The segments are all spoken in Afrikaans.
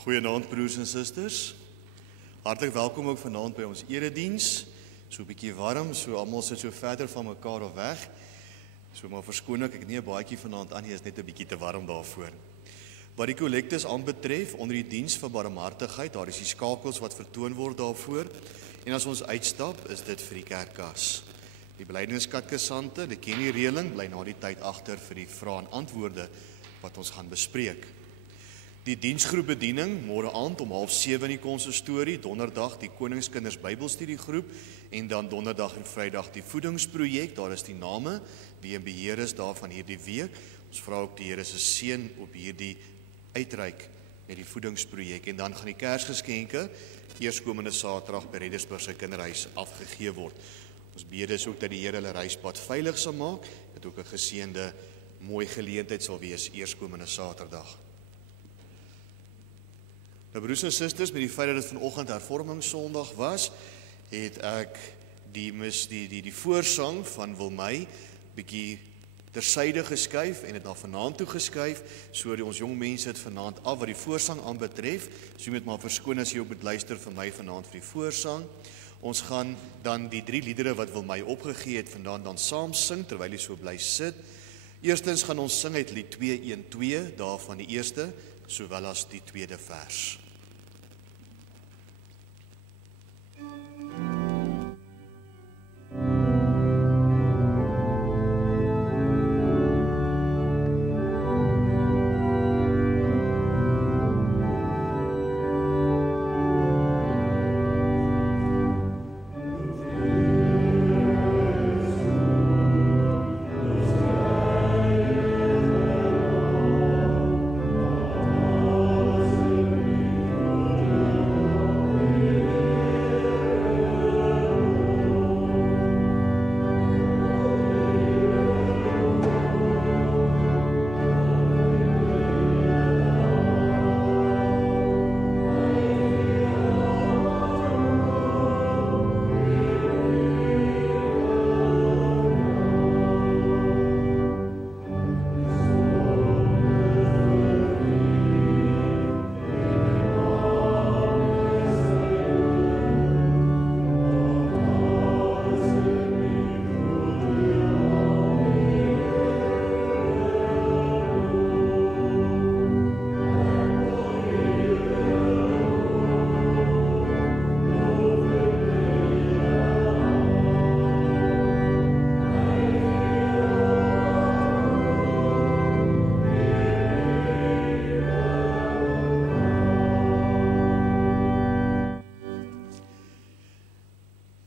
Goeienaand broers en susters. Hartlik welkom ook vanaand by ons erediens. So 'n bietjie warm, so almal sit so verder van mekaar af weg. So maar verskoon ek het nie 'n baadjie vanaand aan nie, is net 'n bietjie te warm daarvoor. Wat die kollektes aanbetref, onder die diens van barmhartigheid, daar is die skakels wat vertoon word daarvoor. En as ons uitstap, is dit vir die kerkkas. Die belydenskatkassante, die ken die reëling, bly na die tyd agter vir die vrae en antwoorde wat ons gaan bespreek. Die diensgroep bediening, môre aand om 6:30 in die konsistorie, donderdag die Koningskinders Bybelstudiegroep en dan donderdag en Vrydag die voedingsprojek, daar is die name, wie in beheer is daarvan hierdie week. Ons vra ook die Here se seën op hierdie uitreik met die voedingsprojek en dan gaan die Kersgeskenke eerskomende Saterdag by Reddersburg se kinderhuis afgegee word. Ons bid is ook dat die Here hulle reispad veilig sal maak, dat ook 'n geseënde mooi geleentheid sal wees eerskomende Saterdag. Nou broers en susters, met die feit dat dit vanoggend Hervormingssondag was, het ek die voorsang van Wilmy bietjie tersyde geskuif en dit na vanaand toe geskuif, so ons jong mense het vanaand af wat die voorsang aanbetref. So jy moet maar verskoon as jy ook moet luister vir my vanaand vir die voorsang. Ons gaan dan die 3 liedere wat Wilmy opgegee het vandaan dan saam sing terwyl jy so bly sit. Eerstens gaan ons sing uit lied 212, daarvan die eerste, sowel as die tweede vers.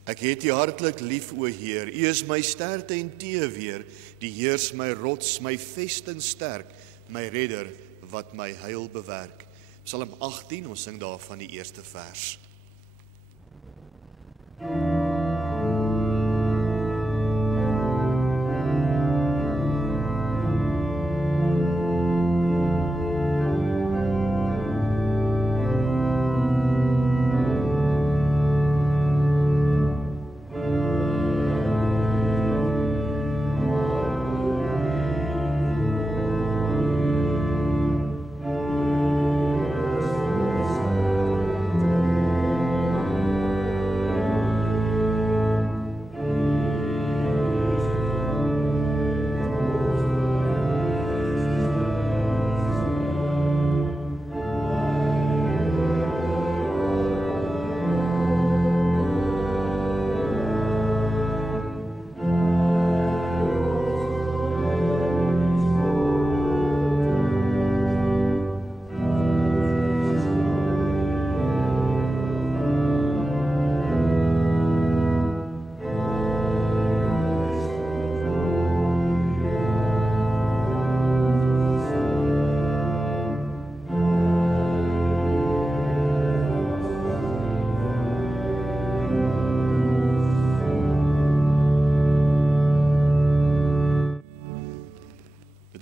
Ek het U hartlik lief, o Heer, U is my sterkte en teeweer, die Heer is my rots, my vesting sterk, my redder wat my heil bewerk. Psalm 18, ons sing daarvan die eerste vers.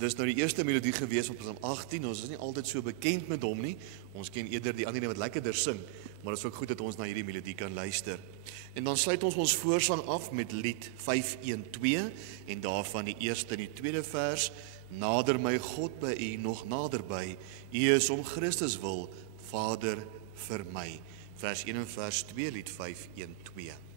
Dit is nou die eerste melodie gewees op Psalm 18, ons is nie altyd so bekend met hom nie, ons ken eerder die ander wat lekkerder sing, maar dit is ook goed dat ons na hierdie melodie kan luister. En dan sluit ons voorsang af met lied 512, en daarvan die eerste en die tweede vers, nader my God by U, nog nader by, U is om Christus wil Vader vir my. Vers 1 en vers 2, lied 512.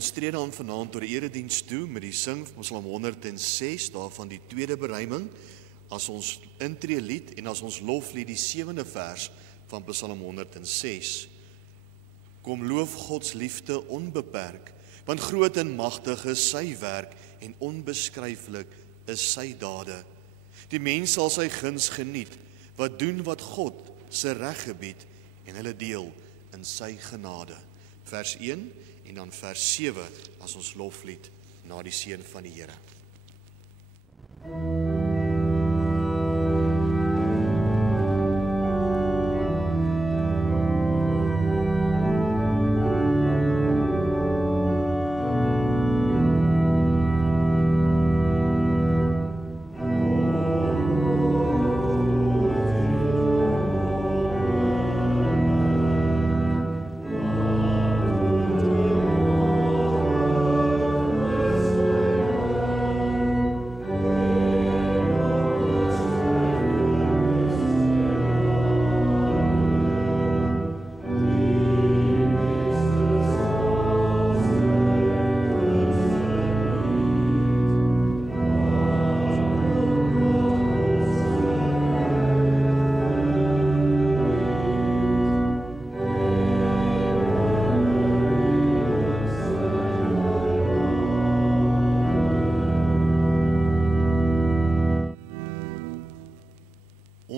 Ons tree dan vanaand tot die erediens toe met die sing van Psalm 106, daarvan die tweede beruiming, as ons intree lied en as ons loflied die 7de vers van Psalm 106. Kom loof Gods liefde onbeperk, want groot en magtig is sy werk en onbeskryflik is sy dade. Die mens sal sy guns geniet, wat doen wat God se reg gebied en hulle deel in sy genade. Vers 1 en dan vers 7 as ons loflied na die seën van die Here.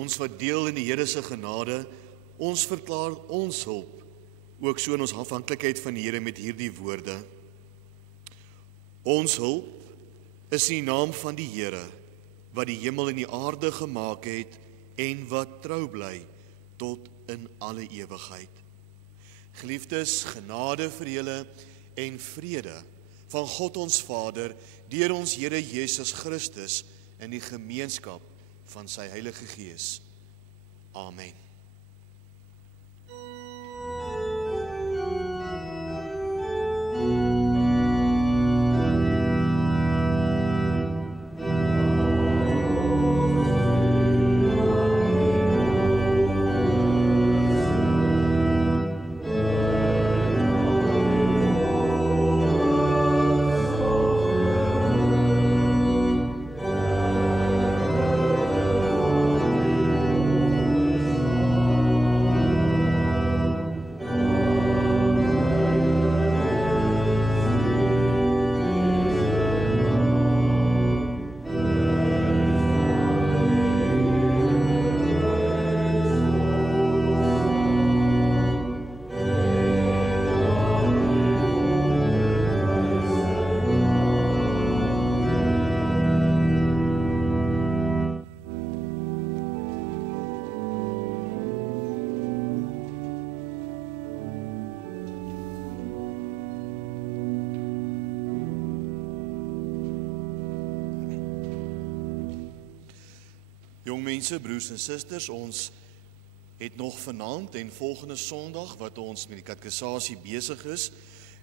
Ons wat deel in die Here se genade, ons verklaar ons hulp, ook so in ons afhanklikheid van die Here met hierdie woorde. Ons hulp is in die naam van die Here, wat die hemel en die aarde gemaak het en wat trou bly tot in alle ewigheid. Geliefdes, genade vir julle en vrede van God ons Vader, deur ons Here Jesus Christus in die gemeenskap van sy Heilige Gees. Amen. jong mense, broers en susters, ons het nog vanaand en volgende Sondag wat ons met die katekisasie besig is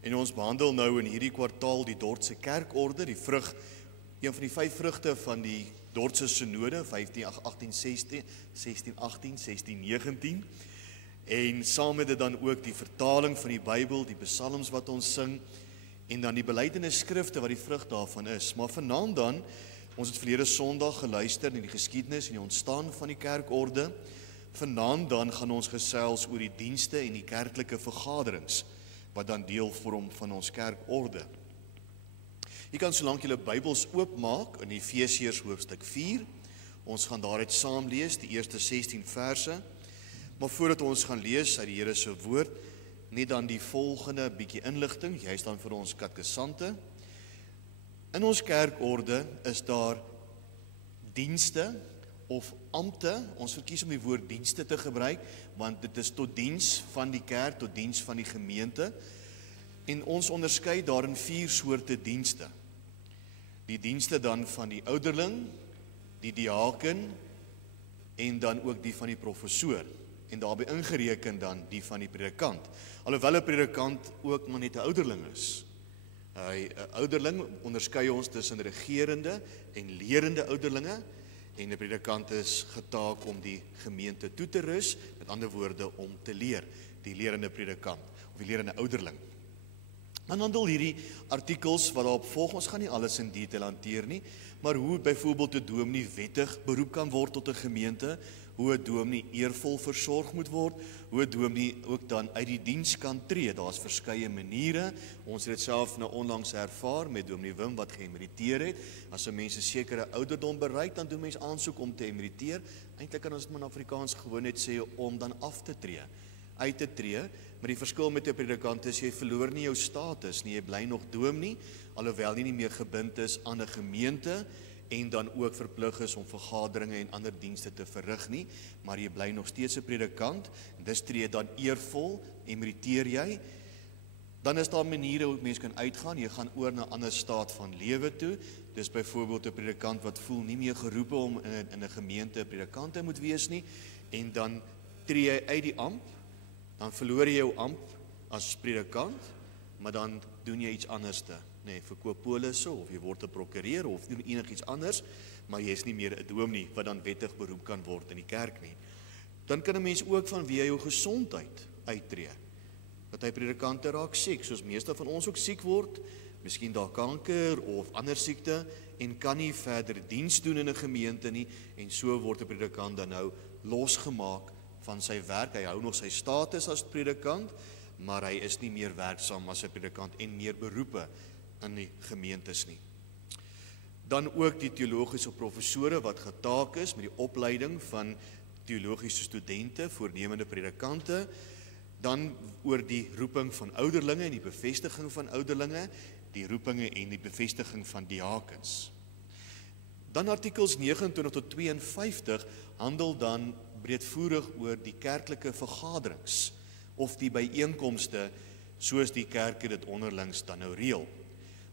en ons behandel nou in hierdie kwartaal die Dordtse kerkorde, die vrug, een van die 5 vrugte van die Dordtse synode 15/18/16, 16/18, 16/19 en saam met dit dan ook die vertaling van die Bybel, die psalms wat ons sing en dan die belydenis skrifte wat die vrug daarvan is. Maar vanaand dan, ons het verlede Sondag geluister in die geskiedenis en die ontstaan van die kerkorde. Vanaand dan gaan ons gesels oor die dienste en die kerklike vergaderings wat dan deel vorm van ons kerkorde. Jy kan solank julle Bybels oopmaak in Efesiërs hoofstuk 4. Ons gaan daaruit saam lees, die eerste 16 verse. Maar voordat ons gaan lees uit die Here se woord, net dan die volgende bietjie inligting, jy's dan vir ons katekisante. In ons kerkorde is daar dienste of ampte, ons verkies om die woord dienste te gebruik, want dit is tot diens van die kerk, tot diens van die gemeente, en ons onderskei daarin 4 soorte dienste. Die dienste dan van die ouderling, die diaken, en dan ook die van die professor, en daarbey ingereken dan die van die predikant. Alhoewel 'n predikant ook maar net 'n ouderling is. 'n Ouderling onderskei ons tussen regerende en lerende ouderlinge, en 'n predikant is getaak om die gemeente toe te rus, met ander woorde om te leer, die lerende predikant of die lerende ouderling. Dan handel hierdie artikels wat daarop volg, ons gaan nie alles in detail hanteer nie, maar hoe byvoorbeeld 'n dominee wettig beroep kan word tot 'n gemeente, hoe 'n dominee eervol versorg moet word, hoe 'n dominee ook dan uit die diens kan tree. Daar's verskeie maniere. Ons het dit self nou onlangs ervaar met dominee Wim wat geëmeriteer het. As 'n mens 'n sekere ouderdom bereik, dan doen mense aansoek om te emeriteer. Eintlik kan ons dit in Afrikaans gewoon net sê om dan af te tree, uit te tree. Maar die verskil met 'n predikant is jy verloor nie jou status nie, jy bly nog dominee, alhoewel jy nie meer gebind is aan 'n gemeente en dan ook verplig is om vergaderinge en ander dienste te verrig nie, maar jy bly nog steeds 'n predikant, en dis tree dan eervol, emeriteer jy. Dan is daar maniere hoe mense kan uitgaan, jy gaan oor na 'n ander staat van lewe toe, dis byvoorbeeld 'n predikant wat voel nie meer geroepe om in 'n gemeente 'n predikant te moet wees nie, en dan tree jy uit die amp, dan verloor jy jou amp as predikant, maar dan doen jy iets anderste. Nee, verkoop polisse of jy word 'n prokureur of doen enigiets anders, maar jy is nie meer 'n dominee wat dan wettig beroep kan word in die kerk nie. Dan kan 'n mens ook vanweë jou gesondheid uittreë. Party predikante raak siek, soos meeste van ons ook siek word, miskien daar kanker of ander siekte, en kan nie verder diens doen in 'n gemeente nie, en so word 'n predikant dan nou losgemaak van sy werk. Hy hou nog sy status as predikant, maar hy is nie meer werksaam as 'n predikant en meer beroepe in die gemeentes nie. Dan ook die teologiese professore wat getaak is met die opleiding van teologiese studente, voornemende predikante, dan oor die roeping van ouderlinge en die bevestiging van ouderlinge, die roepinge en die bevestiging van diakens. Dan artikels 29 tot 52 handel dan breedvoerig oor die kerklike vergaderings of die byeenkomste soos die kerke dit onderlings dan nou reël.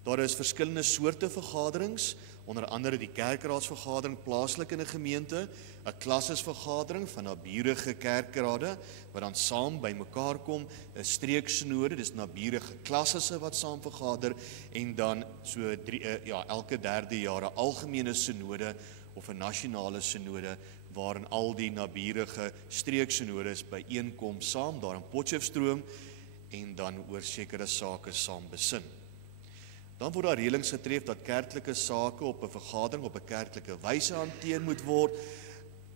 Daar is verskillende soorte vergaderings, onder andere die kerkraadsvergadering plaaslik in 'n gemeente, 'n klassesvergadering van naburige kerkrade wat dan saam bymekaar kom, 'n streeksynode, dis naburige klassesse wat saam vergader, en dan so elke 3de jaar 'n algemene synode of 'n nasionale synode waarin al die naburige streeksynodes byeenkom saam daar in Potchefstroom en dan oor sekere sake saam besin. Dan word daar reëlings getref dat kerklike sake op 'n vergadering op 'n kerklike wyse hanteer moet word.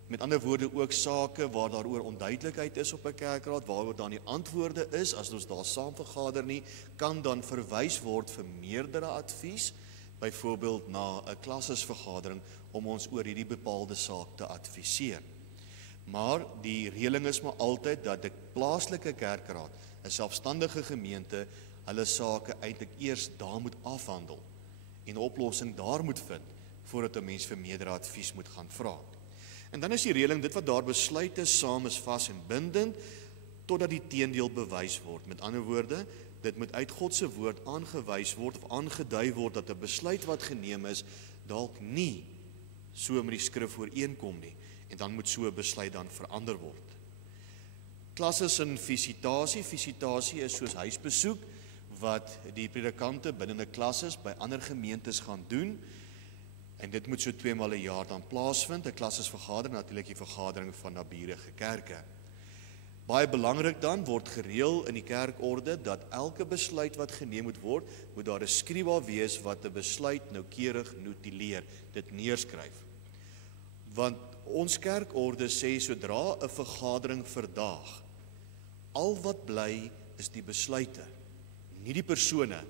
Met ander woorde ook sake waar daaroor onduidelikheid is op 'n kerkraad, waaroor dan die antwoorde is, as ons daar saam vergader nie, kan dan verwys word vir meerdere advies, byvoorbeeld na 'n klassesvergadering om ons oor hierdie bepaalde saak te adviseer. Maar die reëling is maar altyd dat die plaaslike kerkraad, 'n selfstandige gemeente, hulle sake eintlik eers daar moet afhandel en 'n oplossing daar moet vind voordat 'n mens vir meerdere advies moet gaan vra. En dan is die reëling, dit wat daar besluit is, saam is vas en bindend totdat die teendeel bewys word. Met ander woorde, dit moet uit God se woord aangewys word of aangedui word dat 'n besluit wat geneem is dalk nie so met die skrif ooreenkom nie en dan moet so 'n besluit dan verander word. Klasses in visitasie. Visitasie is soos huisbesoek wat die predikante binne 'n klas is by ander gemeentes gaan doen. En dit moet so 2 maal 'n jaar dan plaasvind. 'n Klassesvergadering, natuurlik die vergadering van naburige kerke. Baie belangrik dan word gereël in die kerkorde dat elke besluit wat geneem moet word, moet daar 'n skrywa wees wat 'n besluit noukeurig notuleer, dit neerskryf. Want ons kerkorde sê sodra 'n vergadering verdaag, al wat bly is die besluite, nie die persone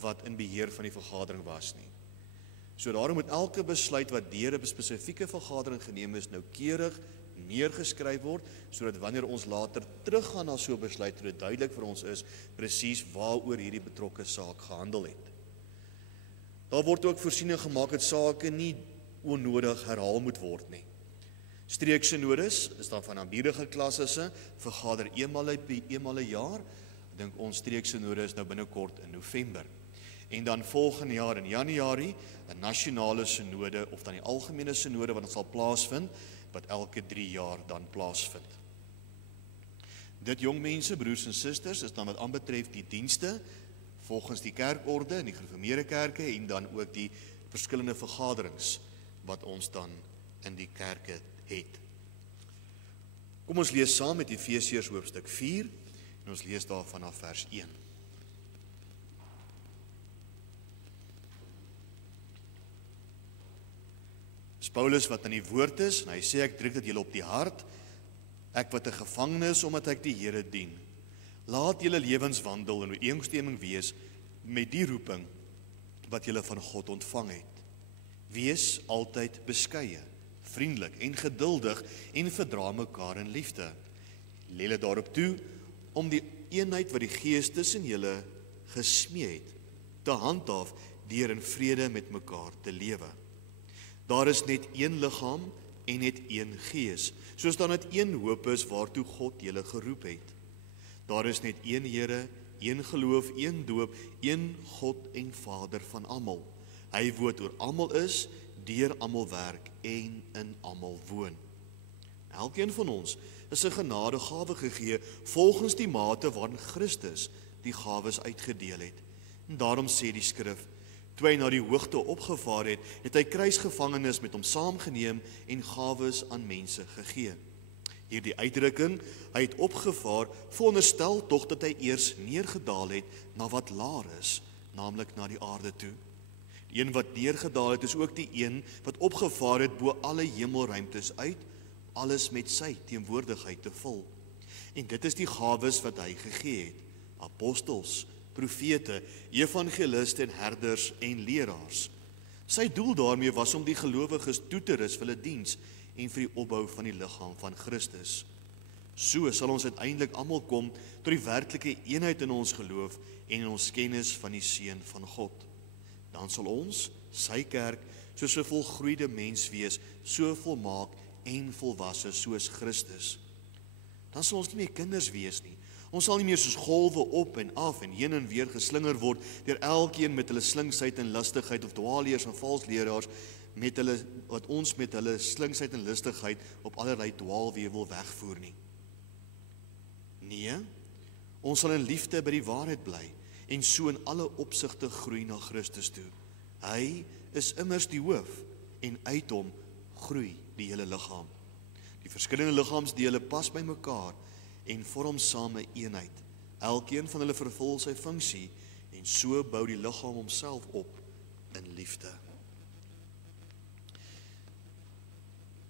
wat in beheer van die vergadering was nie. So daarom moet elke besluit wat deur 'n spesifieke vergadering geneem is, noukeurig neergeskryf word, sodat wanneer ons later teruggaan na so 'n besluit, dit duidelik vir ons is presies waaroor hierdie betrokke saak gehandel het. Daar word ook voorsiening gemaak dat sake nie onnodig herhaal moet word nie. Streeksinodes is dan van naburige klasse vergader eenmaal 'n jaar. Ek dink ons streeksinode is nou binnekort in November. En dan volgende jaar in Januarie 'n nasionale sinode of dan die algemene sinode wat sal plaasvind, wat elke 3 jaar dan plaasvind. Dit jong mense, broers en susters, is dan wat aanbetref die dienste volgens die kerkorde en die gereformeerde kerke en dan ook die verskillende vergaderings wat ons dan in die kerke het. Kom ons lees saam met Efesiërs hoofstuk 4 en ons lees daar vanaf vers 1. Paulus wat in die woord is, en hy sê ek druk dit julle op die hart, ek wat 'n gevangene is omdat ek die Here dien. Laat julle lewenswandel in ooreenstemming wees met die roeping wat julle van God ontvang het. Wees altyd beskeie, vriendelik en geduldig en verdra mekaar in liefde. Lê daarop toe om die eenheid wat die Gees tussen julle gesmee het, te handhaaf deur in vrede met mekaar te lewe. Daar is net een liggaam en net een Gees, soos dan net een hoop is waartoe God julle geroep het. Daar is net een Here, een geloof, een doop, een God en Vader van almal. Hy wat oor almal is, deur almal werk en in almal woon. Elkeen van ons is 'n genadegawe gegee volgens die mate waarin Christus die gawes uitgedeel het. En daarom sê die skrif: toe hy na die hoogte opgevaar het, het hy kruisgevangenes met hom saamgeneem en gawes aan mense gegee. Hierdie uitdrukking, hy het opgevaar, veronderstel tog dat hy eers neergedaal het na wat laer is, naamlik na die aarde toe. Die een wat neergedaal het, is ook die een wat opgevaar het bo alle hemelruimtes uit, alles met sy teenwoordigheid te vul. En dit is die gawes wat hy gegee het: apostels, profete, evangeliste en herders en leraars. Sy doel daarmee was om die gelowiges toe te rus vir hulle diens en vir die opbou van die liggaam van Christus. So sal ons uiteindelik almal kom tot die werklike eenheid in ons geloof en in ons kennis van die Seun van God. Dan sal ons, sy kerk, soos 'n volgroeide mens wees, so volmaak en volwasse soos Christus. Dan sal ons nie meer kinders wees nie. Ons sal nie meer soos golwe op en af en heen en weer geslinger word deur elkeen met hulle slinksheid en lustigheid of dwaalleers en valsleraars met hulle wat ons met hulle slinksheid en lustigheid op allerlei dwaalweë wil wegvoer nie. Nee, ons sal in liefde by die waarheid bly en so in alle opsigte groei na Christus toe. Hy is immers die hoof en uit hom groei die hele liggaam. Die verskillende liggaamsdele pas by mekaar en vorm saam 'n eenheid. Elkeen van hulle vervul sy funksie en so bou die liggaam homself op in liefde.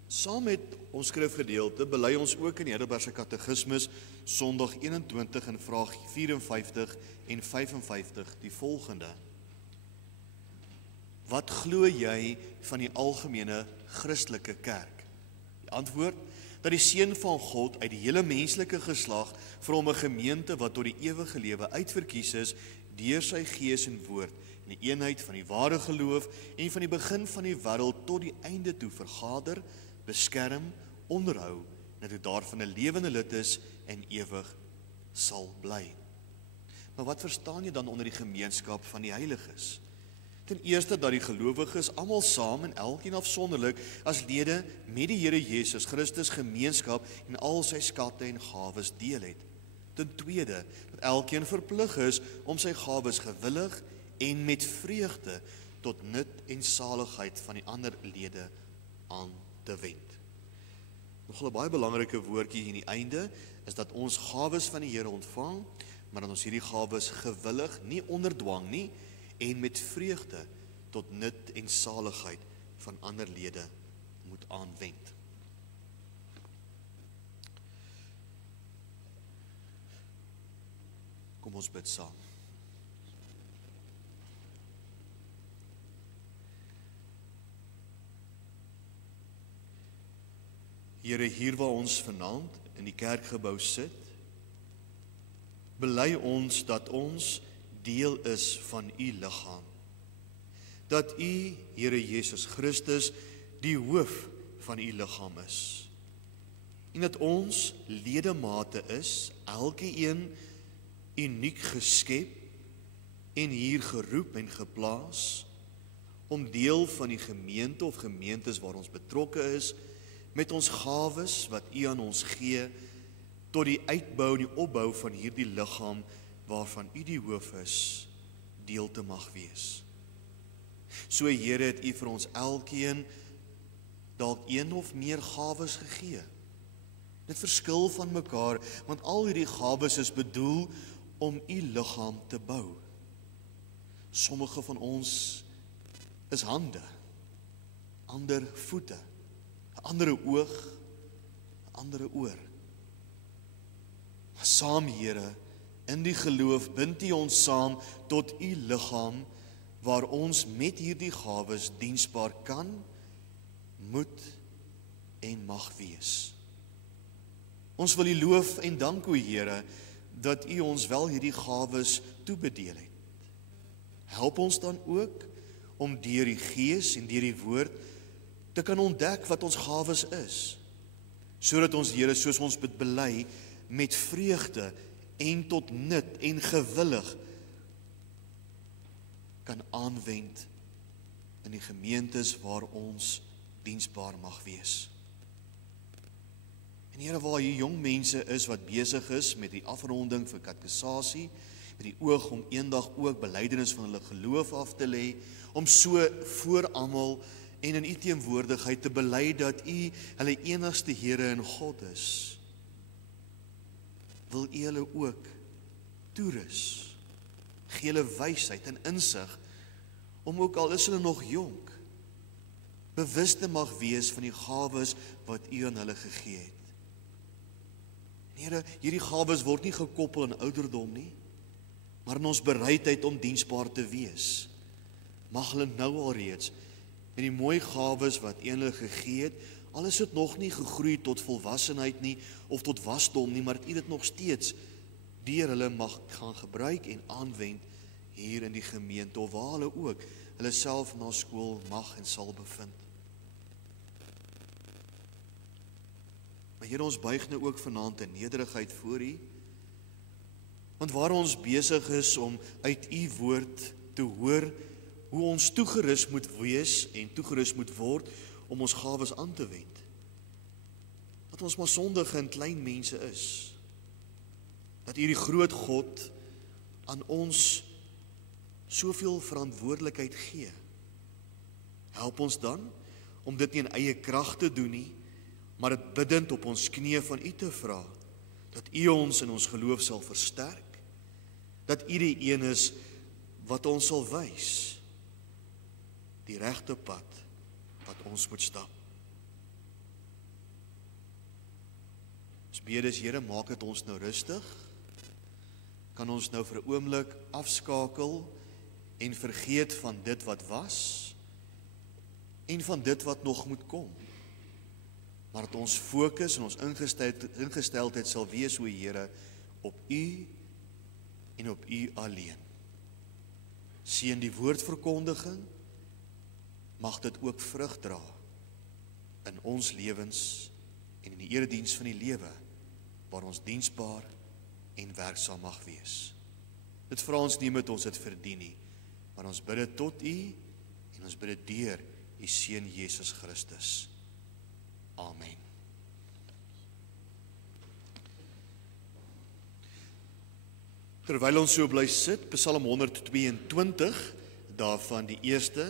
Saam met ons skrifgedeelte bely ons ook in die Heidelbergse Katekismus Sondag 21 en vraag 54 en 55 die volgende: wat glo jy van die algemene Christelike kerk? Die antwoord: dat die Seun van God uit die hele menslike geslag vir hom 'n gemeente wat tot die ewige lewe uitverkies is deur sy Gees en woord in die eenheid van die ware geloof en van die begin van die wêreld tot die einde toe vergader, beskerm, onderhou, en dat hy daarvan 'n lewende lid is en ewig sal bly. Maar wat verstaan jy dan onder die gemeenskap van die heiliges? Ten eerste dat die gelowiges almal saam en elkeen afsonderlik as lede met die Here Jesus Christus gemeenskap en al sy skatte en gawes deel het. Ten tweede dat elkeen verplig is om sy gawes gewillig en met vreugde tot nut en saligheid van die ander lede aan te wend. Nog 'n baie belangrike woordjie hier in die einde is dat ons gawes van die Here ontvang, maar dat ons hierdie gawes gewillig, nie onder dwang nie, en met vreugde tot nut en saligheid van ander lede moet aanwend. Kom ons bid saam. Here, hier waar ons vanaand in die kerkgebou sit, bely ons dat ons deel is van u liggaam. Dat u, Here Jesus Christus, die hoof van u liggaam is. En dat ons ledemate is, elkeen uniek geskep en hier geroep en geplaas, om deel van die gemeente of gemeentes waar ons betrokke is, met ons gawes wat u aan ons gee, tot die uitbou en die opbou van hierdie liggaam, waarvan u die hoof is, deel te mag wees. So Here, het u vir ons elkeen dalk een of meer gawes gegee. Dit verskil van mekaar, want al hierdie gawes is bedoel om u liggaam te bou. Sommige van ons is hande, ander voete, 'n andere oog, 'n andere oor. Maar saam, Here, in die geloof bind u ons saam tot u liggaam, waar ons met hierdie gawes diensbaar kan, moet en mag wees. Ons wil u loof en dank, o Here, dat u ons wel hierdie gawes toebedeel het. Help ons dan ook om deur die Gees en deur die woord te kan ontdek wat ons gawes is, sodat ons, Here, soos ons dit bely, met vreugde en tot nut en gewillig kan aanwend in die gemeentes waar ons diensbaar mag wees. En Here, waar hier jong mense is wat besig is met die afronding vir katekisasie, met die oog om eendag ook belydenis van hulle geloof af te lê, om so voor almal en in u teenwoordigheid te bely dat u hulle enigste Here en God is, wil u hulle ook toerus, gee hulle wysheid en insig, om ook al is hulle nog jonk, bewus te mag wees van die gawes wat u aan hulle gegee het. Here, hierdie gawes word nie gekoppel aan ouderdom nie, maar in ons bereidheid om diensbaar te wees. Mag hulle nou al reeds en die mooi gawes wat u hulle gegee het, al is dit nog nie gegroei tot volwassenheid nie, of tot wasdom nie, maar dat u dit nog steeds deur hulle mag gaan gebruik en aanwend hier in die gemeente, of waar hulle ook hulle self na skool mag en sal bevind. Maar Here, ons buig nou ook vanaand in nederigheid voor u, want waar ons besig is om uit u woord te hoor hoe ons toegerus moet wees en toegerus moet word om ons gawes aan te wend. Dat ons maar sondige en klein mense is. Dat u die groot God aan ons soveel verantwoordelikheid gee. Help ons dan om dit nie in eie krag te doen nie, maar dit biddend op ons knieë van u te vra, dat u ons in ons geloof sal versterk, dat u die een is wat ons sal wys, die regte pad wat ons moet stap. Ons bid is, Here, maak dit ons nou rustig, kan ons nou vir 'n oomblik afskakel en vergeet van dit wat was en van dit wat nog moet kom. Maar dat ons fokus en ons ingesteldheid sal wees, o Here, op u en op u alleen. Seën die woordverkondiging, mag dit ook vrug dra in ons lewens en in die erediens van die lewe, waar ons diensbaar en werksaam mag wees. Dit vra ons nie met ons dit verdien nie, maar ons bid dit tot U en ons bid dit deur U Seun Jesus Christus. Amen. Terwyl ons so bly sit, Psalm 122, daarvan die eerste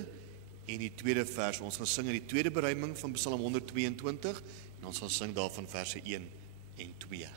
en die tweede vers. Ons gaan sing in die tweede beruiming van Psalm 122 en ons gaan sing daarvan verse 1 en 2.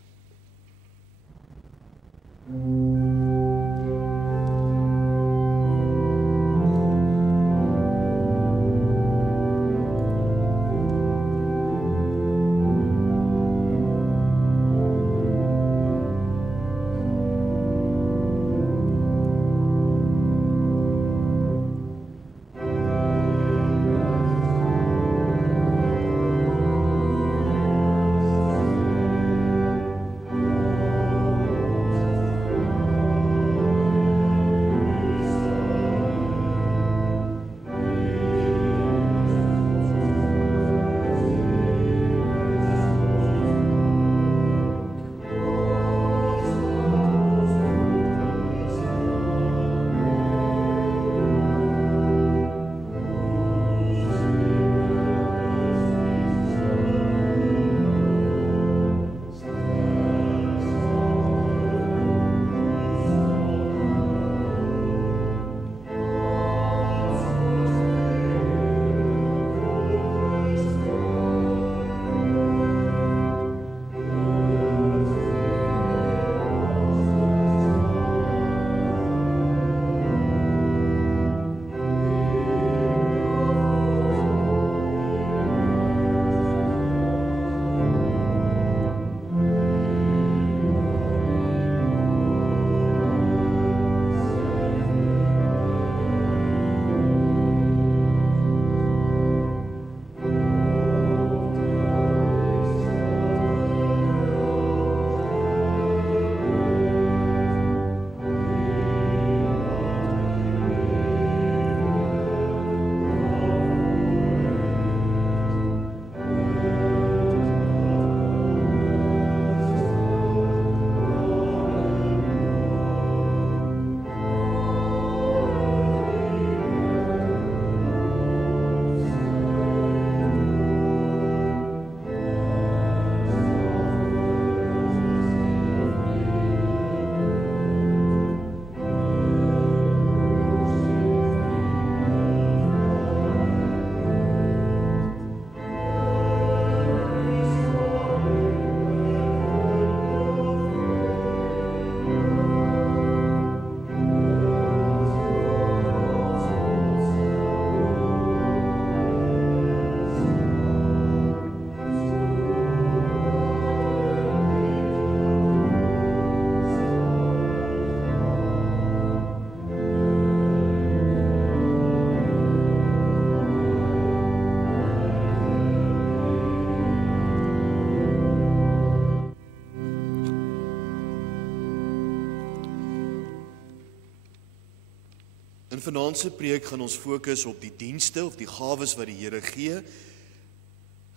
In vanaand se preek gaan ons fokus op die dienste of die gawes wat die Here gee.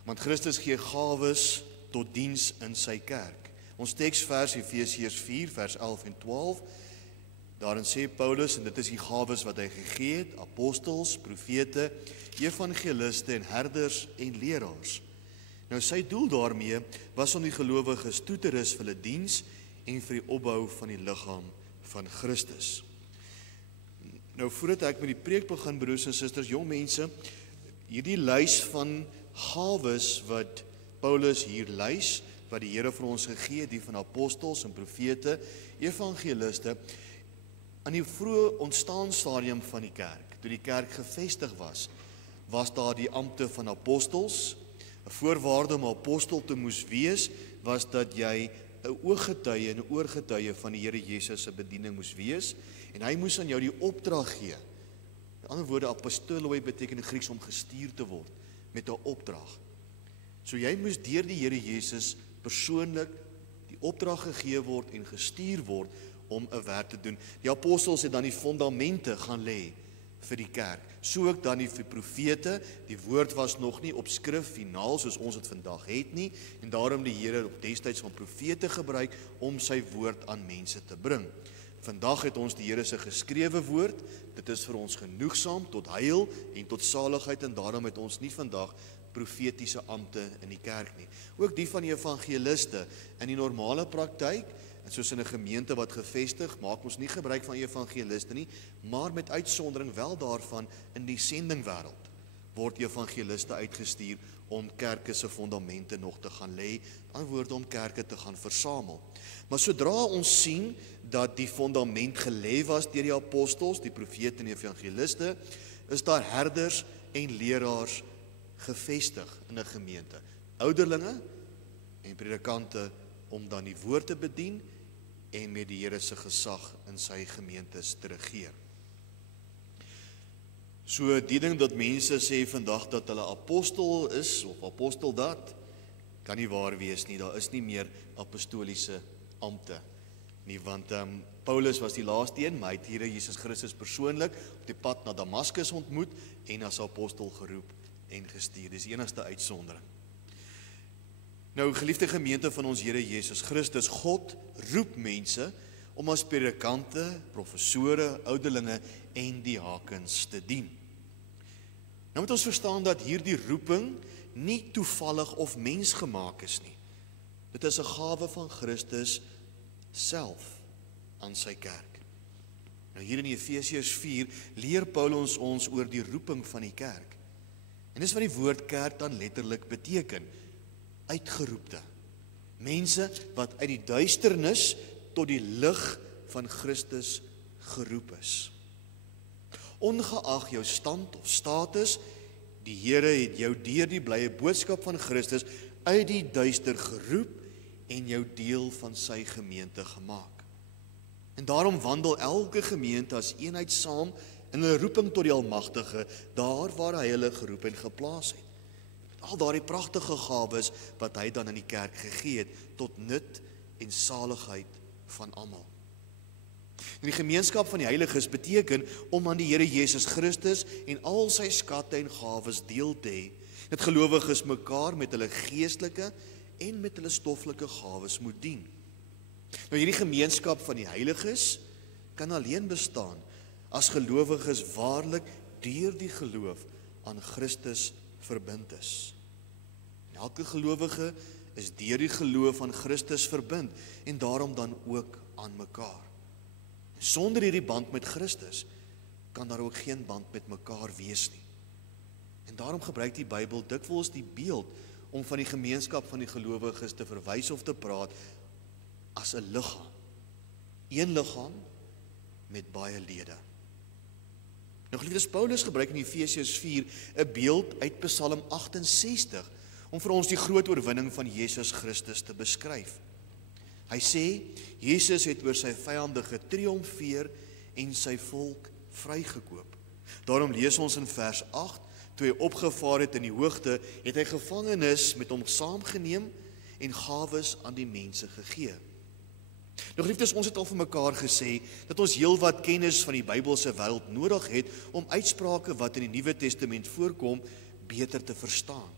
Want Christus gee gawes tot diens in sy kerk. Ons teksvers Efesiërs 4 vers 11 en 12. Daarin sê Paulus, en dit is die gawes wat hy gegee het: apostels, profete, evangeliste en herders en leraars. Nou sy doel daarmee was om die gelowiges toe te rus vir hulle diens en vir die opbou van die liggaam van Christus. Nou voordat ek met die preek begin, broers en susters, jong mense, hierdie lys van gawes wat Paulus hier lys, wat die Here vir ons gegee het, die van apostels en profete, evangeliste, aan die vroeë ontstaansstadium van die kerk, toe die kerk gevestig was daar die ampte van apostels. 'n Voorwaarde om 'n apostel te moes wees, was dat jy 'n ooggetuie en 'n oorgetuie van die Here Jesus se bediening moes wees, en hy moes aan jou die opdrag gee. In ander woorde, apostoloi beteken in Grieks om gestuur te word met 'n opdrag. So jy moes deur die Here Jesus persoonlik die opdrag gegee word en gestuur word om 'n werk te doen. Die apostels het dan die fondamente gaan lê vir die kerk. So ook dan die profete. Die woord was nog nie op skrif finaal soos ons dit vandag het nie, en daarom die Here op destyds van profete gebruik om sy woord aan mense te bring. Vandag het ons die Here se geskrewe woord, dit is vir ons genoegsaam tot heil en tot saligheid, en daarom het ons nie vandag profetiese ampte in die kerk nie. Ook die van die evangeliste in die normale praktyk, en soos in 'n gemeente wat gevestig, maak ons nie gebruik van evangeliste nie, maar met uitsondering wel daarvan in die sendingwêreld word evangeliste uitgestuur om kerke se fondamente nog te gaan lê, aan woorde om kerke te gaan versamel. Maar sodra ons sien dat die fondament gelê was deur die apostels, die profete en die evangeliste, is daar herders en leraars gevestig in 'n gemeente. Ouderlinge en predikante om dan die woord te bedien en met die Here se gesag in sy gemeentes te regeer. So die ding dat mense sê vandag dat hulle apostel is of apostel dat, kan nie waar wees nie. Daar is nie meer apostoliese ampte nie, want Paulus was die laaste een, maar hy het Here Jesus Christus persoonlik op die pad na Damaskus ontmoet en as apostel geroep en gestuur. Dis die enigste uitsondering. Nou, geliefde gemeente van ons Here Jesus Christus, God roep mense om as predikante, professore, ouderlinge en diakens te dien. Nou moet ons verstaan dat hierdie roeping nie toevallig of mensgemaak is nie. Dit is 'n gawe van Christus self aan sy kerk. Nou hier in Efesiërs 4 leer Paulus ons oor die roeping van die kerk. En dis wat die woord kerk dan letterlik beteken, uitgeroepte. Mense wat uit die duisternis tot die lig van Christus geroep is. Ongeag jou stand of status, die Here het jou deur die blye boodskap van Christus uit die duister geroep en jou deel van sy gemeente gemaak. En daarom wandel elke gemeente as eenheid saam in 'n roeping tot die Almagtige, daar waar hy hulle geroep en geplaas het. Al daardie pragtige gawes wat hy dan in die kerk gegee het, tot nut en saligheid van almal. En die gemeenskap van die heiliges beteken om aan die Here Jesus Christus en al sy skatte en gawes deel te hê, dat gelowiges mekaar met hulle geestelike en met hulle stoffelike gawes moet dien. Nou hierdie gemeenskap van die heiliges kan alleen bestaan as gelowiges waarlik deur die geloof aan Christus verbind is. En elke gelowige is deur die geloof aan Christus verbind en daarom dan ook aan mekaar. Sonder hierdie band met Christus kan daar ook geen band met mekaar wees nie. En daarom gebruik die Bybel dikwels die beeld om van die gemeenskap van die gelowiges te verwys of te praat as 'n liggaam. Een liggaam met baie lede. Nou geliefdes, Paulus gebruik in Efesiërs 4 'n beeld uit Psalm 68 om vir ons die groot oorwinning van Jesus Christus te beskryf. Hy sê, Jesus het oor sy vyande getriomfeer en sy volk vrygekoop. Daarom lees ons in vers 8, toe hy opgevaar het in die hoogte, het hy gevangenes met hom saamgeneem en gawes aan die mense gegee. Nou geliefdes, ons het al vir mekaar gesê dat ons heelwat kennis van die Bybelse wêreld nodig het om uitsprake wat in die Nuwe Testament voorkom beter te verstaan.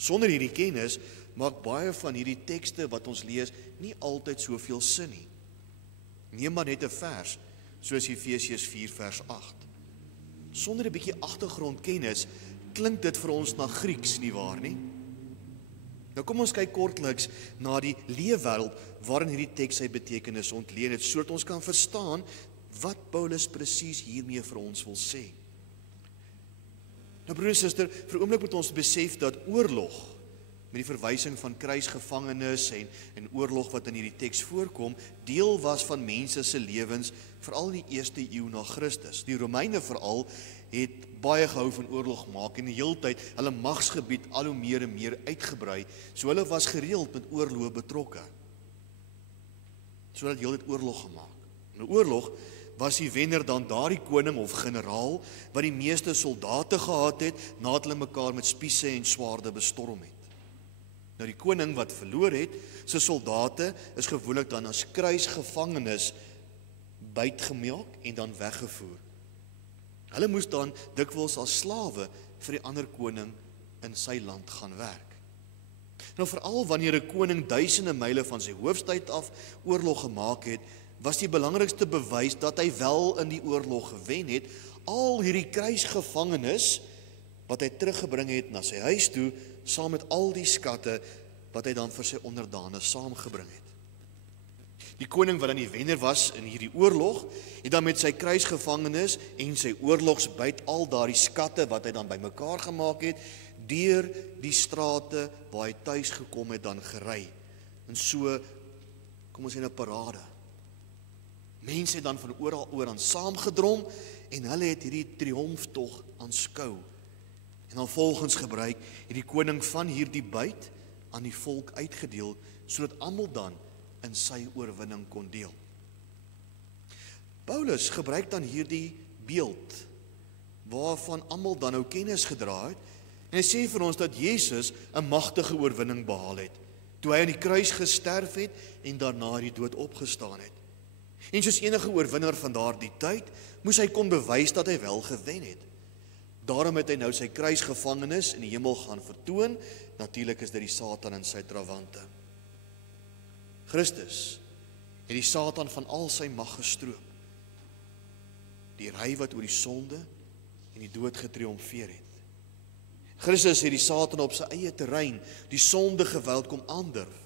Sonder hierdie kennis maak baie van hierdie tekste wat ons lees nie altyd soveel sin nie. Neem maar net 'n vers soos Efesiërs 4 vers 8. Sonder 'n bietjie agtergrondkennis klink dit vir ons na Grieks, nie waar nie? Nou kom ons kyk kortliks na die leefwêreld waarin hierdie teks sy betekenis ontleen het, sodat ons kan verstaan wat Paulus presies hiermee vir ons wil sê. Nou broer en suster, vir 'n oomblik moet ons besef dat oorlog, met die verwysing van kruisgevangenes en oorlog wat in hierdie teks voorkom, deel was van mense se lewens, veral in die eerste eeu na Christus. Die Romeine veral het baie gehou van oorlog maak en die heeltyd hulle magsgebied al hoe meer en meer uitgebrei, so hulle was gereeld met oorloë betrokke. So hulle het heeltyd oorlog gemaak. In 'n oorlog was die wenner dan daardie koning of generaal wat die meeste soldate gehad het, nadat hulle mekaar met spiese en swaarde bestorm het. Nou die koning wat verloor het, sy soldate is gewoonlik dan as kruisgevangenes buitgemaak en dan weggevoer. Hulle moes dan dikwels as slawe vir die ander koning in sy land gaan werk. Nou veral wanneer 'n koning duisende myle van sy hoofstad af oorlog gemaak het, was die belangrikste bewys dat hy wel in die oorlog gewen het, al hierdie kruisgevangenes wat hy teruggebring het na sy huis toe, saam met al die skatte wat hy dan vir sy onderdane saamgebring het. Die koning wat dan die wenner was in hierdie oorlog, het dan met sy kruisgevangenes en sy oorlogsbyt al daardie skatte wat hy dan bymekaar gemaak het, deur die strate waar hy tuis gekom het dan gery. En so, kom ons sê 'n parade. Mense het dan van oral oor aan saamgedrom en hulle het hierdie triomftog aanskou. En dan volgens gebruik het die koning van hierdie byt aan die volk uitgedeel, sodat almal dan in sy oorwinning kon deel. Paulus gebruik dan hierdie beeld, waarvan almal dan nou kennis gedra het, en hy sê vir ons dat Jesus 'n magtige oorwinning behaal het, toe hy aan die kruis gesterf het en daarna die dood opgestaan het. En soos enige oorwinner van daardie tyd, moes hy kon bewys dat hy wel gewen het. Daarom het hy nou sy kruisgevangenes in die hemel gaan vertoon. Natuurlik is dit die Satan en sy trawante. Christus het die Satan van al sy mag gestroop, deur hy wat oor die sonde en die dood getriomfeer het. Christus het die Satan op sy eie terrein, die sonde geweld kom aandurf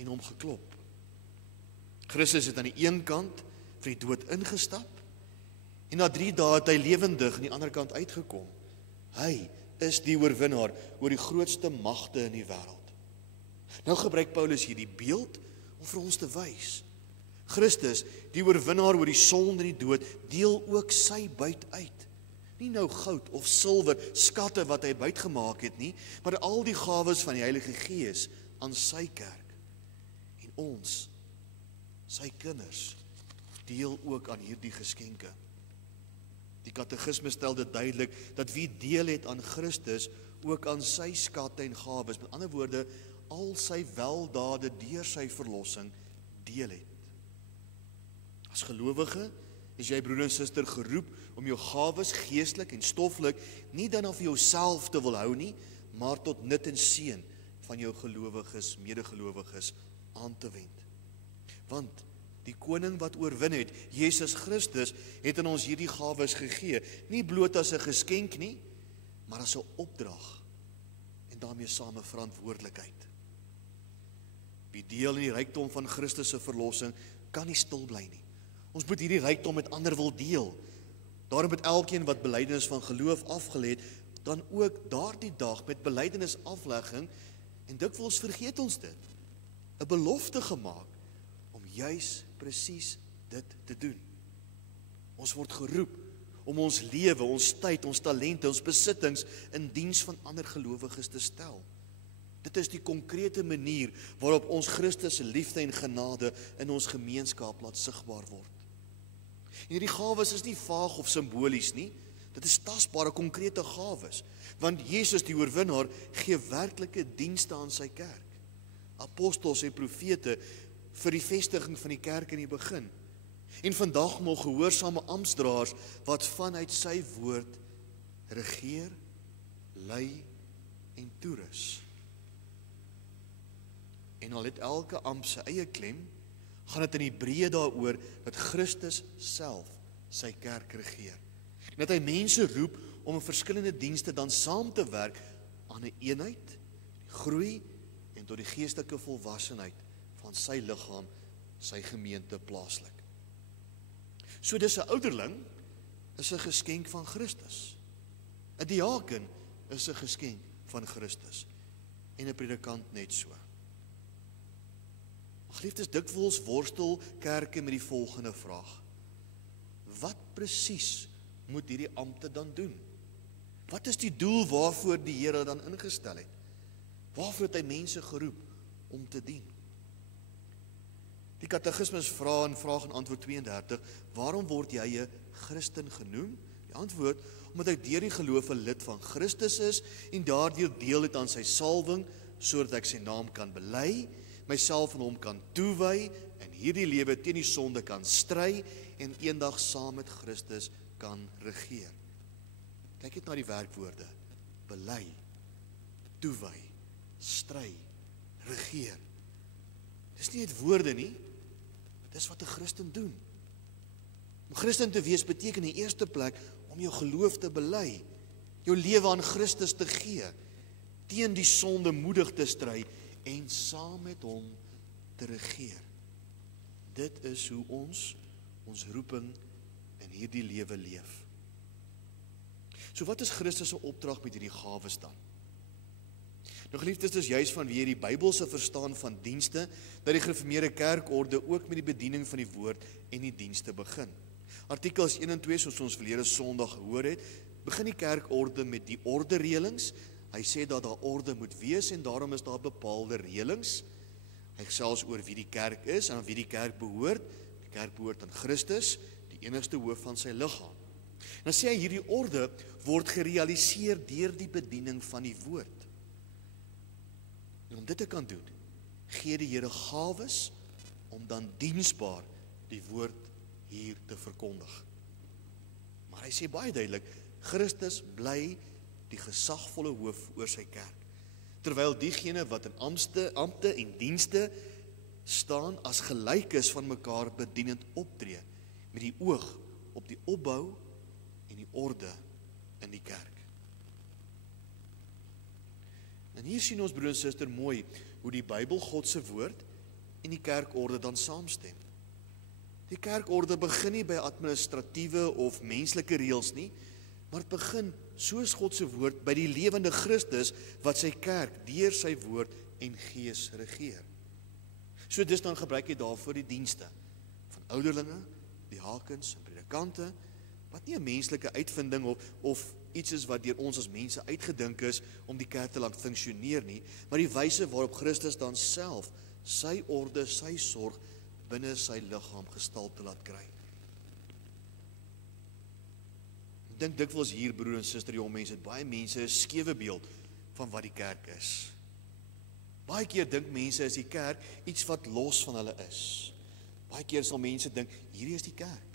en hom geklop. Christus het aan die een kant vir die dood ingestap, en na 3 dae het hy lewendig aan die ander kant uitgekom. Hy is die oorwinnaar oor die grootste magte in die wêreld. Nou gebruik Paulus hierdie beeld om vir ons te wys. Christus, die oorwinnaar oor die sonde en die dood, deel ook sy byt uit. Nie nou goud of silwer, skatte wat hy bytgemaak het nie, maar al die gawes van die Heilige Gees aan sy kerk. En ons, sy kinders, deel ook aan hierdie geskenke. Die katekisme stel dit duidelik dat wie deel het aan Christus ook aan sy skatte en gawes, met ander woorde, al sy weldade deur sy verlossing deel het. As gelowige is jy, broeder en suster, geroep om jou gawes geestelik en stoffelik nie dan of jouself te wil hou nie, maar tot nut en seën van jou gelowiges, medegelowiges aan te wend. Want die koning wat oorwin het, Jesus Christus, het aan ons hierdie gawes gegee, nie bloot as 'n geskenk nie, maar as 'n opdrag en daarmee saam 'n verantwoordelikheid. Wie deel in die rykdom van Christus se verlossing, kan nie stil bly nie. Ons moet hierdie rykdom met ander wil deel. Daarom moet elkeen wat belydenis van geloof afgelê het, dan ook daardie dag met belydenis aflegging, en dikwels vergeet ons dit, 'n belofte gemaak om juis presies dit te doen. Ons word geroep om ons lewe, ons tyd, ons talente, ons besittings in diens van ander gelowiges te stel. Dit is die konkrete manier waarop ons Christus se liefde en genade in ons gemeenskap laat sigbaar word. En hierdie gawes is nie vaag of simbolies nie, dit is tasbare, konkrete gawes, want Jesus die oorwinnaar gee werklike dienste aan sy kerk. Apostels en profete vir die vestiging van die kerk in die begin. En vandag nog gehoorsame amptdraers wat vanuit sy woord regeer, lei en toerus. En al het elke ampt sy eie klem, gaan dit in Hebreë daaroor dat Christus self sy kerk regeer. En dat hy mense roep om in verskillende dienste dan saam te werk aan 'n eenheid, die groei en tot die geestelike volwassenheid van sy liggaam, sy gemeente plaaslik. So dis 'n ouderling is 'n geskenk van Christus. 'n Diaken is 'n geskenk van Christus en 'n predikant net so. Geliefdes, dikwels worstel kerke met die volgende vraag: wat presies moet hierdie ampte dan doen? Wat is die doel waarvoor die Here dan ingestel het? Waarvoor het hy mense geroep om te dien? Die katekismes vra in vraag en antwoord 32, waarom word jy 'n Christen genoem? Die antwoord, omdat ek deur die geloof 'n lid van Christus is en daardeur deel het aan sy salwing, sodat ek sy naam kan bely, myself aan hom kan toewy en hierdie lewe teen die sonde kan stry en eendag saam met Christus kan regeer. Kyk net na die werkwoorde: bely, toewy, stry, regeer. Dis nie net woorde nie, Dis wat 'n Christen doen. Om Christen te wees beteken in die eerste plek om jou geloof te bely, jou lewe aan Christus te gee, teen die sonde moedig te stry en saam met hom te regeer. Dit is hoe ons roeping in hierdie lewe leef. So wat is Christus se opdrag met hierdie gawes dan? Nou geliefdes, dis juis vanweer die Bybelse verstaan van dienste, dat die gereformeerde kerkorde ook met die bediening van die woord en die dienste begin. Artikels 1 en 2, soos ons verlede Sondag gehoor het, begin die kerkorde met die orde-reëlings. Hy sê dat daar orde moet wees en daarom is daar bepaalde reëlings. Hy gesels oor wie die kerk is en aan wie die kerk behoort. Die kerk behoort aan Christus, die enigste hoof van sy liggaam. En dan sê hy hierdie orde word gerealiseer deur die bediening van die woord. En om dit te kan doen, gee die Here gawes om dan diensbaar die woord hier te verkondig. Maar hy sê baie duidelik, Christus bly die gesagvolle hoof oor sy kerk, terwyl diegene wat in ampte en dienste staan as gelyk is van mekaar bedienend optree, met die oog op die opbou en die orde in die kerk. En hier sien ons broer en suster mooi hoe die Bybel God se woord en die kerkorde dan saamstem. Die kerkorde begin nie by administratiewe of menslike reëls nie, maar het begin soos God se woord by die lewende Christus wat sy kerk deur sy woord en gees regeer. So dis dan gebruik hy daarvoor die dienste van ouderlinge, diakens en predikante, wat nie 'n menslike uitvinding of iets is wat deur ons as mense uitgedink is om die kerk te laat funksioneer nie, maar die wyse waarop Christus dan self sy orde, sy sorg binne sy liggaam gestalte laat kry. Ek dink dikwels hier, broer en suster, jong mense, het baie mense 'n skewe beeld van wat die kerk is. Baie keer dink mense is die kerk iets wat los van hulle is. Baie keer sal mense dink, hierdie is die kerk.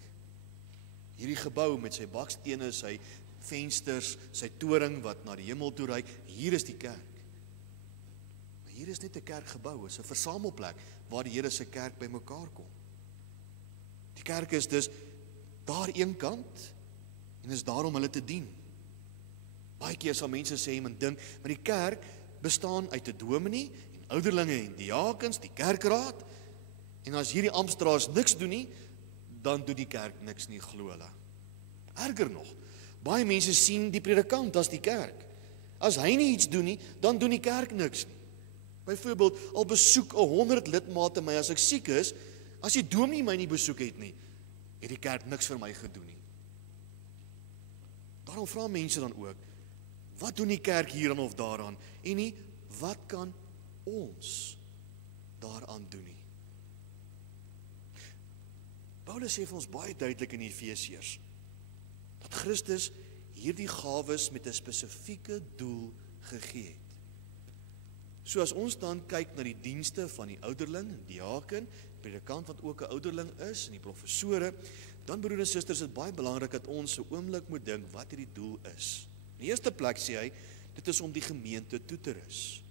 Hierdie gebou met sy bakstene, sy vensters, sy toring wat na die hemel toe reik, hier is die kerk. Maar hier is net 'n kerkgebou, is 'n versamelplek waar die Here se kerk bymekaar kom. Die kerk is dus daar een kant en is daar om hulle te dien. Baie keer sal mense sê en dink, maar die kerk bestaan uit 'n dominee en ouderlinge en diakens, die kerkraad, en as hierdie amptdraers niks doen nie, dan doen die kerk niks nie, glo hulle. Erger nog, baie mense sien die predikant as die kerk. As hy nie iets doen nie, dan doen die kerk niks nie. Byvoorbeeld, al besoek 100 lidmate my as ek siek is, as die dominee my nie besoek het nie, het die kerk niks vir my gedoen nie. Daarom vra mense dan ook, wat doen die kerk hieraan of daaraan? En nie, wat kan ons daaraan doen nie? Paulus sê vir ons baie duidelik in Efesiërs, dat Christus hierdie gawes met 'n spesifieke doel gegee het. So as ons dan kyk na die dienste van die ouderling, diaken, predikant wat ook 'n ouderling is, en die professore, dan broer en susters, is dit baie belangrik dat ons 'n oomblik moet dink wat hierdie doel is. In die eerste plek sê hy, dit is om die gemeente toe te rus.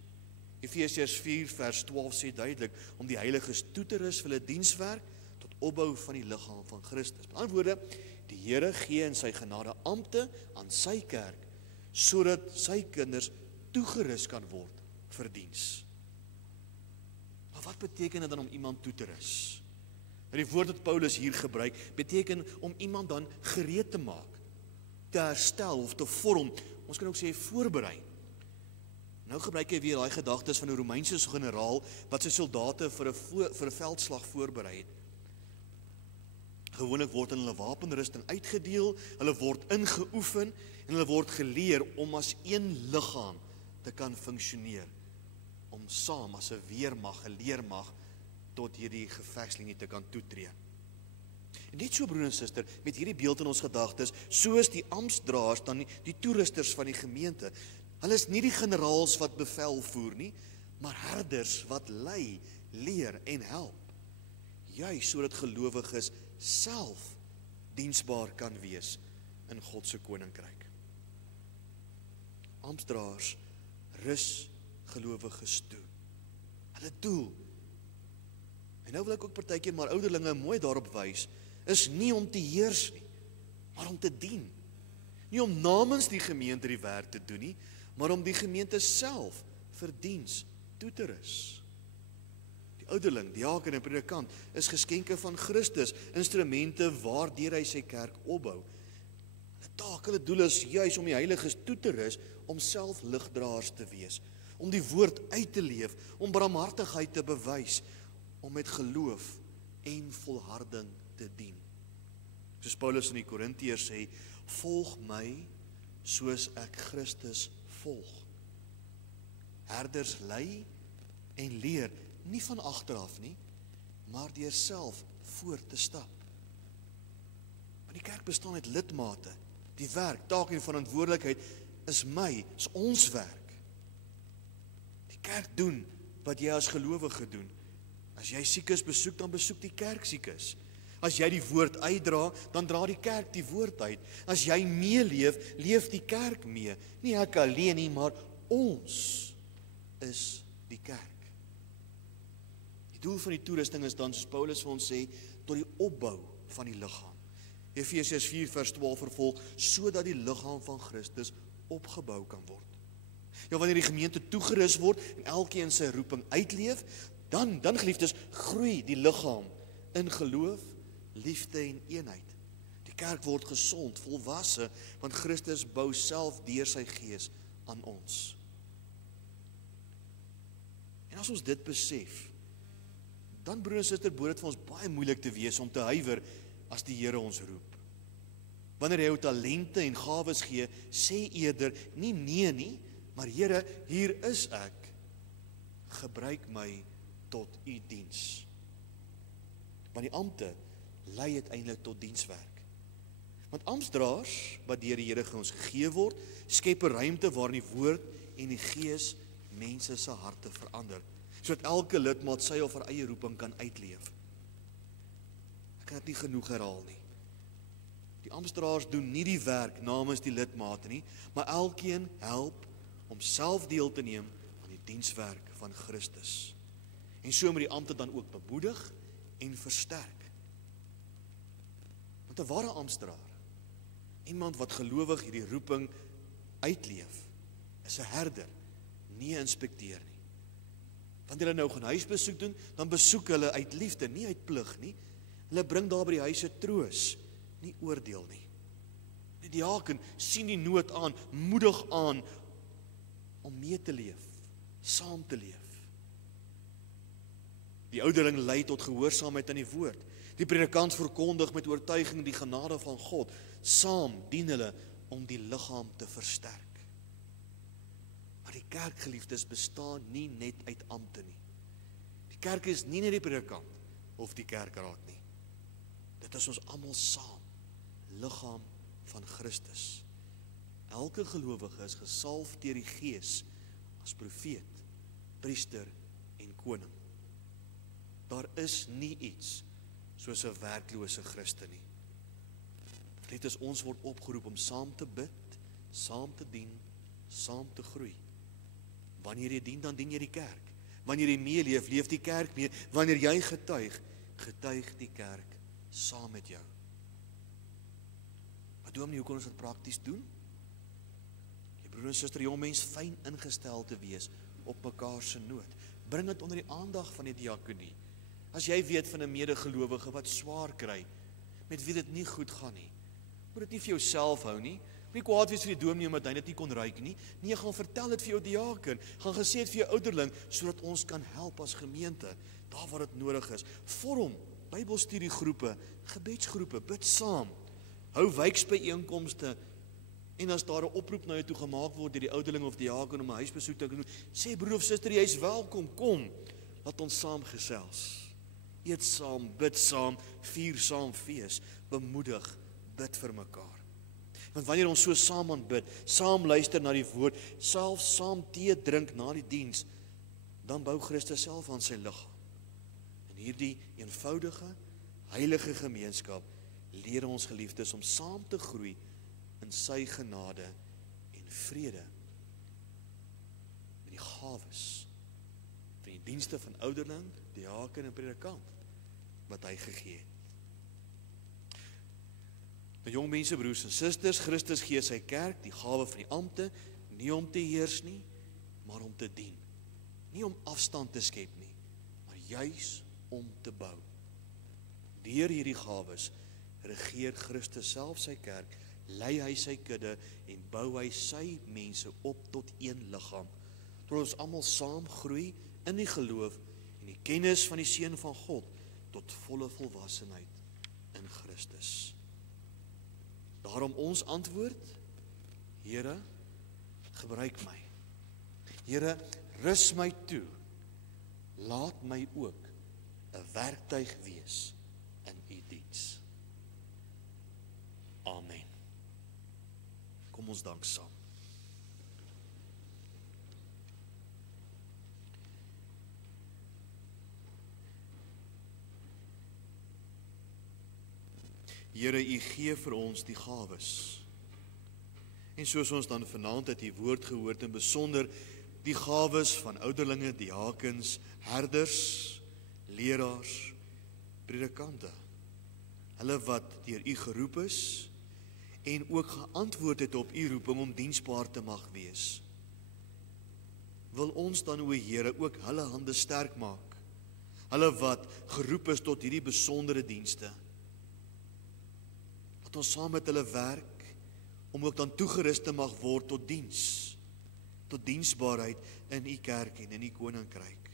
Efesiërs 4 vers 12 sê duidelik, om die heiliges toe te rus vir hulle dienswerk, tot opbou van die liggaam van Christus. Met ander woorde, die Here gee in sy genade ampte aan sy kerk, sodat sy kinders toegerus kan word vir diens. Maar wat beteken dit dan om iemand toe te rus? Die woord wat Paulus hier gebruik, beteken om iemand dan gereed te maak, te herstel of te vorm, ons kan ook sê voorberei. Nou gebruik hy weer daai gedagtes van 'n Romeinse generaal wat sy soldate vir 'n veldslag voorberei het. Gewoonlik word hulle wapenrusting uitgedeel, hulle word ingeoefen en hulle word geleer om as een liggaam te kan funksioneer, om saam as 'n weermag, 'n leermag tot hierdie gevegslinie te kan toetree. En net so broer en suster, met hierdie beeld in ons gedagtes, soos die amptdraers dan die toerusters van die gemeente. Hulle is nie die generaals wat bevel voer nie, maar herders wat lei, leer en help. Juis sodat gelowiges self diensbaar kan wees in God se koninkryk. Amptdraers rus gelowiges toe. Hulle doel En nou wil ek ook partykeer maar ouderlinge mooi daarop wys, is nie om te heers nie, maar om te dien. Nie om namens die gemeente die werk te doen nie, maar om die gemeente self vir diens toe te rus. Die ouderling, diaken en predikant is geskenke van Christus, instrumente waardeur hy sy kerk opbou. Hulle taak, hulle doel is juis om die heiliges toe te rus, om self ligdraers te wees, om die woord uit te leef, om barmhartigheid te bewys, om met geloof en volharding te dien. Soos Paulus in die Korintiërs sê, volg my soos ek Christus volg. Herders lei en leer, nie van agteraf nie, maar deur self voor te stap. Want die kerk bestaan uit lidmate. Die werk, taak en verantwoordelikheid is ons werk. Die kerk doen wat jy as gelowige doen. As jy siek is besoek, dan besoek die kerk siek is. As jy die woord uitdra, dan dra die kerk die woord uit. As jy meeleef, leef die kerk mee. Nie ek alleen nie, maar ons is die kerk. Die doel van die toerusting is dan, soos Paulus vir ons sê, tot die opbou van die liggaam. Efesiërs 4 vers 12 vervolg, sodat die liggaam van Christus opgebou kan word. Ja, wanneer die gemeente toegerus word en elkeen sy roeping uitleef, dan geliefdes, groei die liggaam in geloof, liefde en eenheid. Die kerk word gesond, volwasse, want Christus bou self deur sy gees aan ons. En as ons dit besef, dan broer en suster, behoort dit vir ons baie moeilik te wees om te huiwer as die Here ons roep. Wanneer hy jou talente en gawes gee, sê eerder nie nee nie, maar Here, hier is ek. Gebruik my tot u diens. Want die ampte lei uiteindelik tot dienswerk. Want amptdraers, wat deur die Here ons gegee word, skep 'n ruimte waarin die woord en die gees mense se harte verander, sodat elke lidmaat sy of haar eie roeping kan uitleef. Ek kan dit nie genoeg herhaal nie. Die amptdraers doen nie die werk namens die lidmate nie, maar elkeen help om self deel te neem aan die dienswerk van Christus. En so moet die ampte dan ook bemoedig en versterk. Want 'n ware amptdraer, iemand wat gelowig hierdie roeping uitleef, is 'n herder, nie 'n inspekteur nie. Wanneer hulle nou gaan huisbesoek doen, dan besoek hulle uit liefde, nie uit plig nie. Hulle bring daar by die huise troos, nie oordeel nie. Die diaken sien die nood aan, moedig aan om mee te leef, saam te leef. Die ouderling lei tot gehoorsaamheid aan die woord. Die predikant verkondig met oortuiging die genade van God. Saam dien hulle om die liggaam te versterk. Maar die kerkgeliefdes bestaan nie net uit ampte nie. Die kerk is nie net die predikant of die kerkraad nie. Dit is ons almal saam, liggaam van Christus. Elke gelowige is gesalf deur die Gees as profeet, priester en koning. Daar is nie iets soos 'n werklose Christen nie. Dit is ons word opgeroep om saam te bid, saam te dien, saam te groei. Wanneer jy dien, dan dien jy die kerk. Wanneer jy meeleef, leef die kerk mee. Wanneer jy getuig, getuig die kerk saam met jou. Maar dominee, hoe kan ons dit prakties doen? Jy broer en suster, jong mens, fyn ingestel te wees op mekaar se nood. Bring dit onder die aandag van die diakonie. As jy weet van 'n medegelowige wat swaar kry, met wie dit nie goed gaan nie, moet dit nie vir jouself hou nie. Nie kwaad wees vir die dominee omdat hy dit nie kon ruik nie. Nee, gaan vertel dit vir jou diaken. Gaan gesê dit vir jou ouderling, sodat ons kan help as gemeente, daar waar dit nodig is. Vorm Bybelstudiegroepe, gebedsgroepe, bid saam. Hou wijkbyeenkomste. En as daar 'n oproep na jou toe gemaak word deur die ouderling of diaken om 'n huisbesoek te doen, sê broer of suster, jy is welkom, kom. Laat ons saam gesels. Eet saam, bid saam, vier saam fees, bemoedig, bid vir mekaar. Want wanneer ons so saam aanbid, saam luister na die woord, selfs saam tee drink na die diens, dan bou Christus self aan sy liggaam. En hierdie eenvoudige, heilige gemeenskap leer ons geliefdes om saam te groei in sy genade en vrede. In die gawes van die dienste van ouderling, diaken en predikant. wat hy gegee het. Nou jong mense, broers en susters, Christus gee sy kerk die gawe van die ampte, nie om te heers nie, maar om te dien. Nie om afstand te skep nie, maar juis om te bou. Deur hierdie gawes regeer Christus self sy kerk, lei hy sy kudde en bou hy sy mense op tot een liggaam, tot ons almal saam groei in die geloof en die kennis van die Seun van God tot volle volwassenheid in Christus. Daarom ons antwoord, Here, gebruik my. Here, rus my toe. Laat my ook 'n werktuig wees in u diens. Amen. Kom ons dank saam. Here, u gee vir ons die gawes. En soos ons dan vanaand uit die woord gehoor het, en besonder die gawes van ouderlinge, diakens, herders, leraars, predikante, hulle wat deur u geroep is en ook geantwoord het op u roeping om diensbaar te mag wees. Wil ons dan, o Here, ook hulle hande sterk maak, hulle wat geroep is tot hierdie besondere dienste. Dat ons saam met hulle werk om ook dan toegerus te mag word tot diens, tot diensbaarheid in u kerk en in u koninkryk.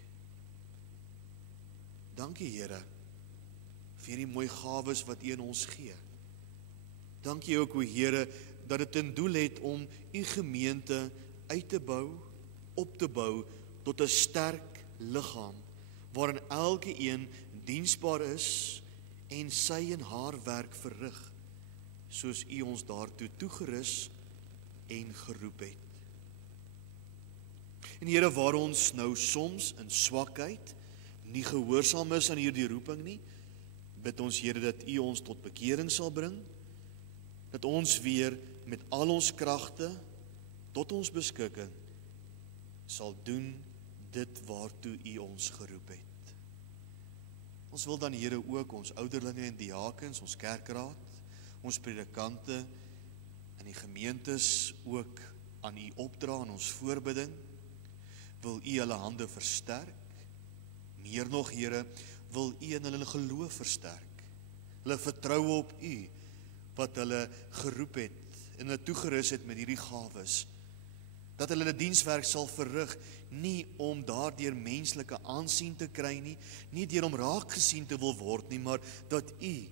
Dankie Here vir die mooi gawes wat u in ons gee. Dankie ook, o Here, dat dit ten doel het om u gemeente uit te bou, op te bou tot 'n sterk liggaam waarin elke een diensbaar is en sy en haar werk verrig, soos u ons daartoe toegerus en geroep het. En Here, waar ons nou soms in swakheid nie gehoorsaam is aan hierdie roeping nie, bid ons Here dat u ons tot bekering sal bring, dat ons weer met al ons kragte tot ons beskikking sal doen dit waartoe u ons geroep het. Ons wil dan Here ook ons ouderlinge en diakens, ons kerkraad, ons predikante en die gemeentes ook aan u opdra in ons voorbidding. Wil u hulle hande versterk? Meer nog, Here, wil u in hulle geloof versterk. Hulle vertroue op u wat hulle geroep het en hulle toegerus het met hierdie gawes. Dat hulle 'n dienswerk sal verrig, nie om daardeur menslike aansien te kry nie, nie deur om raak gesien te wil word nie, maar dat u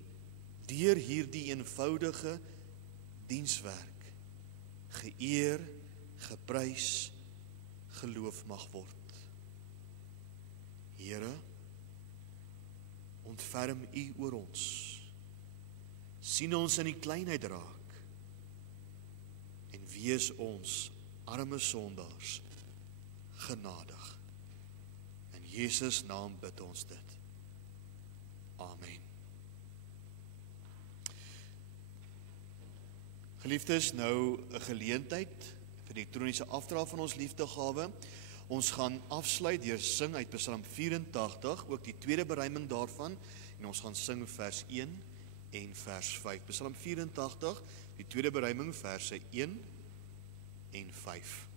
deur hierdie eenvoudige dienswerk geëer, geprys, geloof mag word. Here, ontferm u oor ons. Sien ons in die kleinheid raak en wees ons arme sondaars genadig. In Jesus naam bid ons dit. Amen. Geliefdes, nou 'n geleentheid vir die elektroniese afdra van ons liefdegawe. Ons gaan afsluit deur sing uit Psalm 84, ook die tweede beruiming daarvan, en ons gaan sing vers 1 en vers 5. Psalm 84, die tweede beruiming, verse 1 en 5.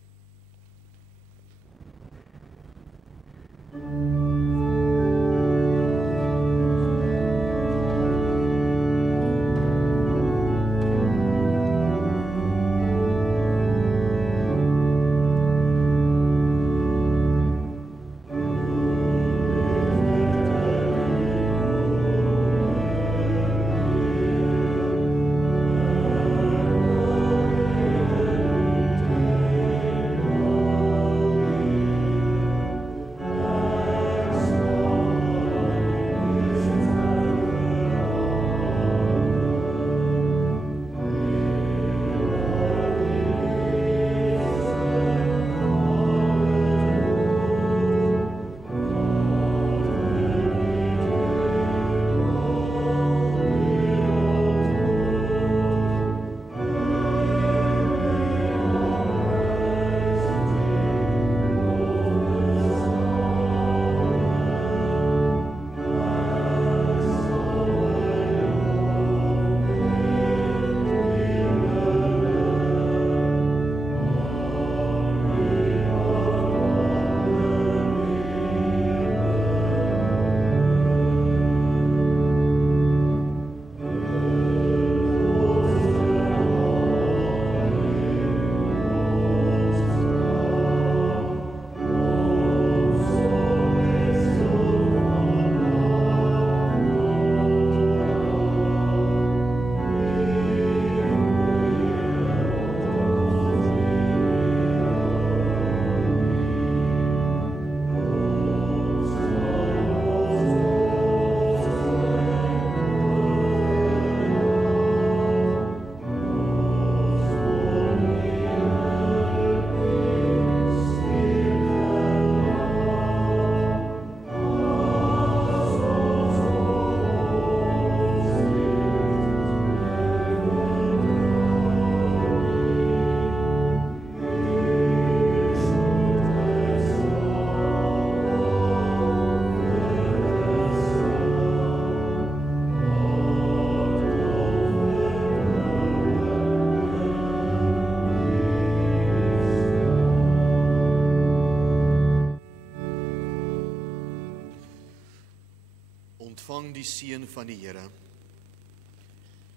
ontvang die seën van die Here.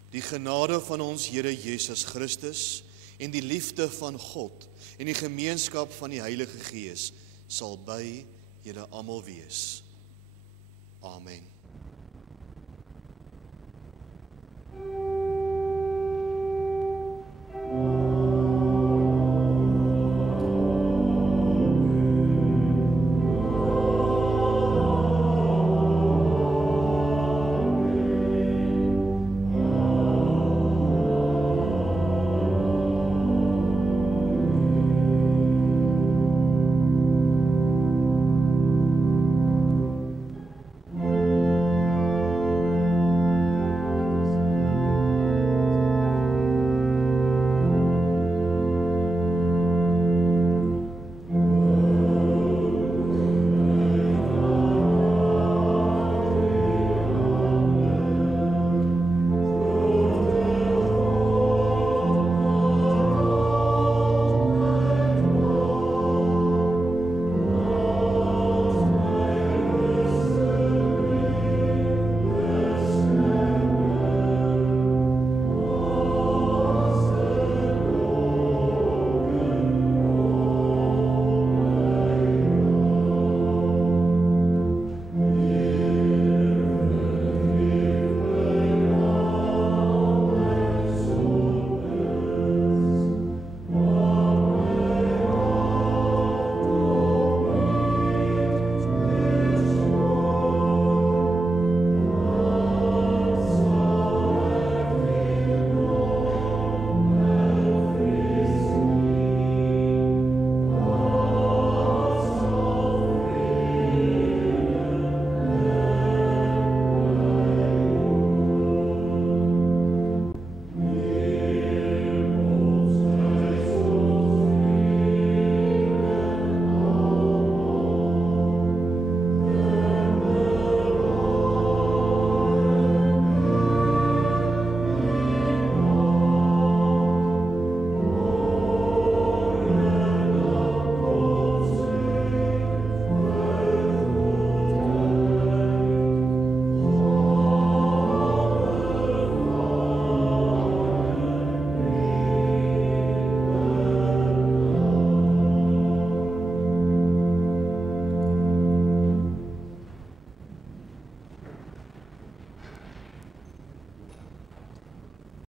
Die genade van ons Here Jesus Christus en die liefde van God en die gemeenskap van die Heilige Gees sal by julle almal wees. Amen.